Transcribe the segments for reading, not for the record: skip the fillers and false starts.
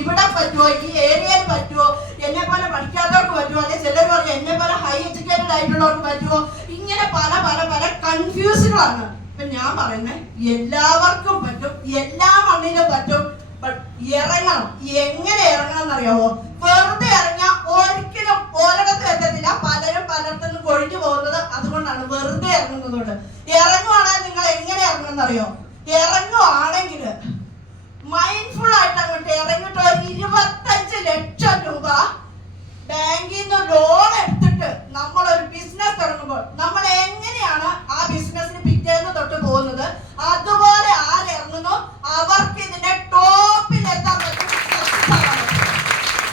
ഇവിടെ പറ്റുമോ, ഈ ഏരിയയിൽ പറ്റുമോ, എന്നെ പോലെ പഠിക്കാത്തവർക്ക് പറ്റുമോ, അല്ലെങ്കിൽ ചിലർ പറയും എന്നെ പോലെ ഹൈ എഡ്യൂക്കേറ്റഡ് ആയിട്ടുള്ളവർക്ക് പറ്റുമോ, ഇങ്ങനെ പല പല പല കൺഫ്യൂഷനുകളാണ്. ഇപ്പൊ ഞാൻ പറയുന്നത് എല്ലാവർക്കും പറ്റും, എല്ലാ മണ്ണിലും പറ്റും. ഇറങ്ങണം. എങ്ങനെ ഇറങ്ങണം എന്നറിയാവോ? വെറുതെ ഇറങ്ങിയാൽ ഒരിക്കലും ഒരിടത്തും എത്തത്തില്ല. പലരും പലയിടത്തുനിന്ന് കൊഴിഞ്ഞു പോകുന്നത് അതുകൊണ്ടാണ്, വെറുതെ ഇറങ്ങുന്നതുകൊണ്ട്. ഇറങ്ങുവാണെങ്കിൽ നിങ്ങൾ എങ്ങനെ ഇറങ്ങണം എന്നറിയോ? ഇറങ്ങുവാണെങ്കിൽ മൈൻഡ്ഫുൾ ആയിട്ട് അങ്ങോട്ട് ഇറങ്ങിയിട്ട് ഒരു 25 ലക്ഷം രൂപ ബാങ്കിൽ നിന്ന് ലോൺ എടുത്തിട്ട് നമ്മളൊരു ബിസിനസ് തുടങ്ങുമ്പോൾ നമ്മൾ എങ്ങനെയാണ് ആ ബിസിനസിന് പിറ്റേന്ന് തൊട്ട് പോകുന്നത്, അതുപോലെ ആരിറങ്ങുന്നു അവർക്ക് ഇതിന്റെ ടോപ്പിൽ എത്താൻ പറ്റും.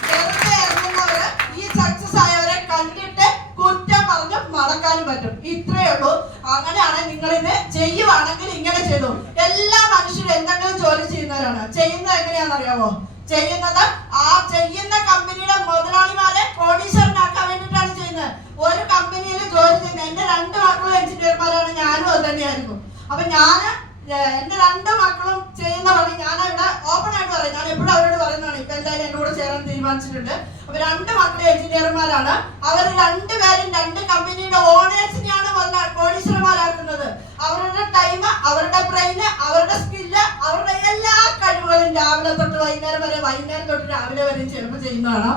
വെറുതെ ഇറങ്ങുന്നവര് ഈ സക്സസ് ആയവരെ കണ്ടിട്ട് കുറ്റം പറഞ്ഞ് മടക്കാനും പറ്റും. ഇത്രയേ ഉള്ളൂ. അങ്ങനെയാണ് നിങ്ങൾ ഇത് ചെയ്യുവാണെങ്കിൽ ഇങ്ങനെ ചെയ്തു. എല്ലാ മനുഷ്യരും എന്തെങ്കിലും ജോലി ചെയ്യുന്നവരാണ്. ചെയ്യുന്നത് എങ്ങനെയാണെന്നറിയാമോ? ചെയ്യുന്നത് ആ ചെയ്യുന്ന കമ്പനിയുടെ മുതലാളിമാരെ കോടീശ്വരനാക്കാൻ വേണ്ടിയിട്ടാണ് ചെയ്യുന്നത്. ഒരു കമ്പനിയിൽ ജോലി ചെയ്യുന്നത് എന്റെ 2 മക്കളും എഞ്ചിനീയർമാരാണ്, ഞാനും അത് തന്നെയായിരുന്നു. അപ്പൊ എന്റെ 2 മക്കളും ചെയ്യുന്ന പണി ഞാൻ ഇവിടെ ഓപ്പൺ ആയിട്ട് പറയും. ഞാൻ എപ്പോഴും അവരോട് പറയുന്നതാണ്. ഇപ്പൊ എന്തായാലും എന്റെ കൂടെ ചേരാൻ തീരുമാനിച്ചിട്ടുണ്ട്. അപ്പൊ 2 മക്കളും എഞ്ചിനീയർമാരാണ്. അവർ 2 പേരും 2 കമ്പനിയുടെ ഓണേഴ്സിനെയാണ് കോടീശ്വരന്മാരാക്കുന്നത്. അവരുടെ ടൈം, അവരുടെ ബ്രെയിന്, അവരുടെ സ്കില്ല്, അവരുടെ എല്ലാ കഴിവുകളും രാവിലെ തൊട്ട് വൈകുന്നേരം വരെ, വൈകുന്നേരം തൊട്ട് രാവിലെ വരെ ചിലപ്പോൾ ചെയ്യുന്നതാണ്.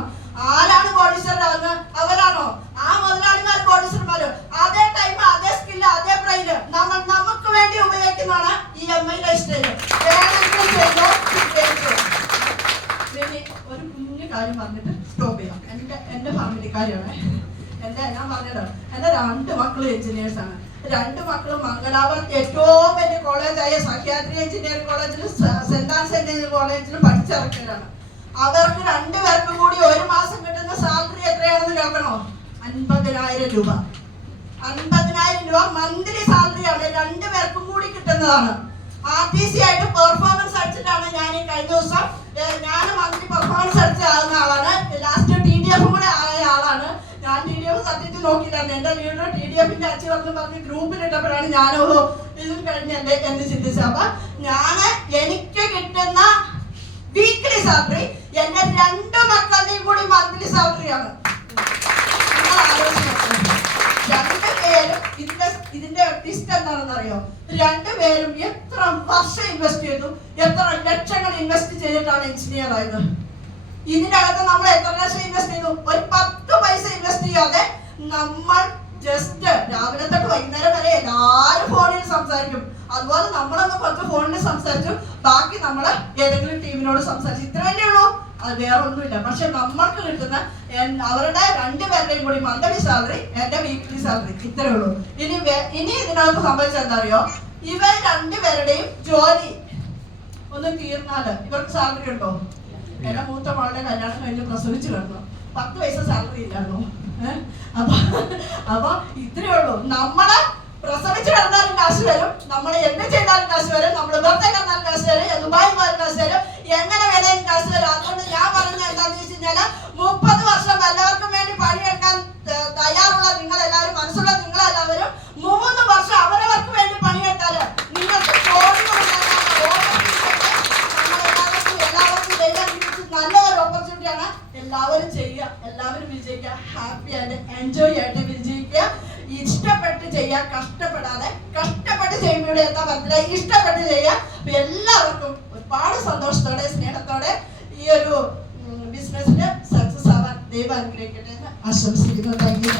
ആരാണ് കോടീശ്വരനാകുന്നത്? അവരാണോ? ആ മുതലാളിമാർ കോടീശ്വരന്മാരോ? അതേ ടൈം, അതേ സ്കില്ല്, അതേ ബ്രെയിന് നമുക്ക് വേണ്ടി ഉപയോഗിക്കുന്നതാണ് ഈ EMI ലൈഫ്സ്റ്റൈൽ. ഒരു കുഞ്ഞു കാര്യം പറഞ്ഞിട്ട് സ്റ്റോപ്പ് ചെയ്യാം. എന്റെ ഫാമിലിക്കാരാണ്. ഞാൻ പറഞ്ഞത് എന്റെ 2 മക്കളും എഞ്ചിനീയേഴ്സ് ആണ്. 2 മക്കളും മംഗലാപുരത്ത് ഏറ്റവും വലിയ കോളേജായ സഹ്യാദ്രി എഞ്ചിനീയറിംഗ് കോളേജിലും സെന്റ് ആൻസ് എഞ്ചിനീയറിംഗ് കോളേജിലും പഠിച്ചിറക്കലാണ്. അവർക്ക് 2 പേർക്കും കൂടി ഒരു മാസം കിട്ടുന്ന സാലറി എത്രയാണെന്ന് കേൾക്കണോ? 50,000 രൂപ. 50,000 രൂപ മന്ത്ലി സാലറിയാണ്. 2 പേർക്കും കൂടി കിട്ടുന്നതാണ്. RTC ആയിട്ട് പെർഫോമൻസ് അടിച്ചിട്ടാണ് ഞാൻ ഈ കഴിഞ്ഞ ദിവസം, ഞാൻ മന്ത്ലി പെർഫോമൻസ് അടിച്ചാകുന്ന ആളാണ്. ലാസ്റ്റ് TDF കൂടെ ആയ ആളാണ് ഞാൻ. TDF സത്യത്തിൽ നോക്കിയിട്ടാണ് എന്റെ ലീഡർ TDFന്റെ അച്ചീവർ പറഞ്ഞ് ഗ്രൂപ്പിലിട്ടപ്പോഴാണ് ഞാനോ ഇതിൽ കഴിഞ്ഞ് എന്ത് ചിന്തിച്ചത്. അപ്പൊ എനിക്ക് കിട്ടുന്ന വീക്ക്ലി സാലറി എന്റെ 2 മക്കളുടെയും കൂടി മന്ത്ലി സാലറിയാണ്. നിങ്ങൾ ആലോചിക്കണം. 2 പേരും ഇതിന്റെ ടിസ്റ്റ് എന്താണെന്ന് അറിയോ? 2 പേരും എത്ര വർഷം ഇൻവെസ്റ്റ് ചെയ്തു, എത്ര ലക്ഷങ്ങൾ ഇൻവെസ്റ്റ് ചെയ്തിട്ടാണ് എഞ്ചിനീയർ ആയത്. ഇതിനകത്ത് നമ്മൾ എത്ര ലക്ഷം ഇൻവെസ്റ്റ് ചെയ്തു? ഒരു 10 പൈസ ഇൻവെസ്റ്റ് ചെയ്യാതെ നമ്മൾ ജസ്റ്റ് രാവിലെ തൊട്ട് വൈകുന്നേരം വരെ എല്ലാവരും ഫോണിൽ സംസാരിക്കും. അതുപോലെ നമ്മളൊന്ന് കുറച്ച് ഫോണിൽ സംസാരിച്ചു, ബാക്കി നമ്മൾ ഏതെങ്കിലും ടീമിനോട് സംസാരിച്ചു. ഇത്ര തന്നെ ഉള്ളൂ, അത് വേറെ ഒന്നുമില്ല. പക്ഷെ നമ്മൾക്ക് കിട്ടുന്ന അവരുടെ 2 പേരുടെയും കൂടി മന്ത്ലി സാലറി, എന്റെ വീക്ക്ലി സാലറി, ഇത്രേ ഉള്ളൂ. ഇനി ഇതിനകത്ത് സംഭവിച്ചത് എന്താ അറിയോ? ഇവർ 2 പേരുടെയും ജോലി ഒന്ന് തീർന്നാല് ഇവർക്ക് സാലറി ഉണ്ടോ? എന്റെ മൂത്ത മകളുടെ കല്യാണം കഴിഞ്ഞ് പ്രസവിച്ചു കിടന്നു. 10 പൈസ സാലറി ഇല്ലായിരുന്നു. അപ്പൊ ഇത്രേ ഉള്ളൂ. നമ്മളെ പ്രസവിച്ചു കിടന്നാലും കാശ് വരും, നമ്മൾ എന്ത് ചെയ്താലും കാശ് വരും, നമ്മൾ വെറുതെ കിടന്നാലും കാശ് വരും, ദുബായിൽ പോയാലും കാശ് വരും, എങ്ങനെ വേണേലും കാശ് വരും. അതുകൊണ്ട് ഞാൻ പറഞ്ഞത് എന്താണെന്ന് വെച്ച് കഴിഞ്ഞാല് 30 വർഷം എല്ലാവർക്കും വേണ്ടി പണിയെടുക്കാൻ തയ്യാറുള്ള നിങ്ങളെല്ലാവരും, മനസ്സുള്ള നിങ്ങളെല്ലാവരും 3 വർഷം അവരവർക്ക് വേണ്ടി പണിയെടുത്താല് നിങ്ങൾക്ക് നല്ലൊരു ഓപ്പർച്യൂണിറ്റിയാണ്. എല്ലാവരും ചെയ്യുക, എല്ലാവരും വിജയിക്കുക, ഹാപ്പി ആയിട്ട് എൻജോയ് ആയിട്ട് വിജയിക്കുക. ഇഷ്ടപ്പെട്ട് ചെയ്യുക, കഷ്ടപ്പെടാതെ. കഷ്ടപ്പെട്ട് ചെയ്യുമ്പോൾ എത്താൻ പറ്റില്ല, ഇഷ്ടപ്പെട്ട് ചെയ്യുക. അപ്പൊ എല്ലാവർക്കും ഒരുപാട് സന്തോഷത്തോടെ സ്നേഹത്തോടെ ഈ ഒരു ബിസിനസ്സിന് സക്സസ് ആവാൻ ദൈവം അനുഗ്രഹിക്കട്ടെ എന്ന് ആശംസിക്കുന്നു. Thank you.